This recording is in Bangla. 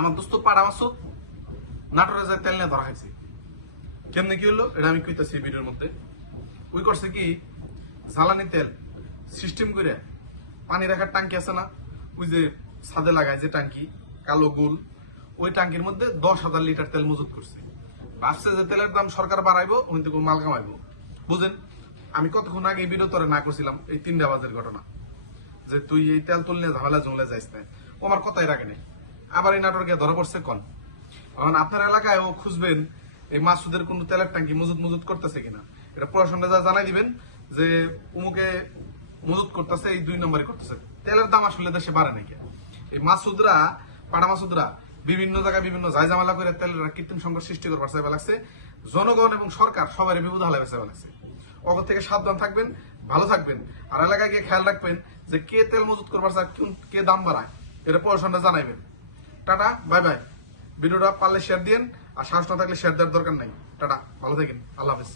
আমার দোস্ত পাড়া মাসুদ নাটোরে যায় তেল নিয়ে ধরা খাইছে। কেমনে কি হলো এটা আমি কইতাছি ভিডিওর মধ্যে। ওই করছে কি জ্বালানি তেল সিস্টেম করে পানি রাখার ট্যাঙ্কি আছে না, ওই যে ছাদে লাগায় যে ট্যাঙ্কি কালো গোল, ওই ট্যাঙ্কির মধ্যে 10,000 লিটার তেল মজুত করছে। ভাবছে যে তেলের দাম সরকার বাড়াইবো, ওই থেকে মাল কামাইবো। বুঝেন, আমি কতক্ষণ আগে ভিডিও তোরে না করছিলাম এই 3টা বাজের ঘটনা, যে তুই এই তেল তুললে ঝামেলা জমলে যাইস না। ও আমার কথাই রাখে নাই, আবার এই নাটোর গিয়ে ধরা পড়ছে কন। এখন আপনার এলাকায় ও খুঁজবেন এই মাসুদের কোন তেলের ট্যাঙ্কি মজুত করতেছে কিনা, এটা প্রশাসনে জানাই দিবেন যে উমুকে মজুত করতেছে, এই 2 নম্বরে করতেছে। তেলের দাম আসলে দেশে বাড়ে নাকি? এই মাসুদরা পাড়া মাসুদরা বিভিন্ন জায়গায় বিভিন্ন জায়জামেলা করে তেলের কৃত্রিম সংকট সৃষ্টি করবার চাইবা লাগছে। জনগণ এবং সরকার সবারই বিপদ হালাইবে চাইবা লাগছে। অগর থেকে সাবধান থাকবেন, ভালো থাকবেন, আর এলাকায় গিয়ে খেয়াল রাখবেন যে কে তেল মজুত করবার চায়, কে দাম বাড়ায়, এটা প্রশাসনে জানাইবেন। Tata, bye bye. ভিডিওটা পারলে শেয়ার দিন, আর সাহস না থাকলে শেয়ার দেওয়ার দরকার নাই। টাটা, ভালো থাকেন, আল্লাহ হাফেজ।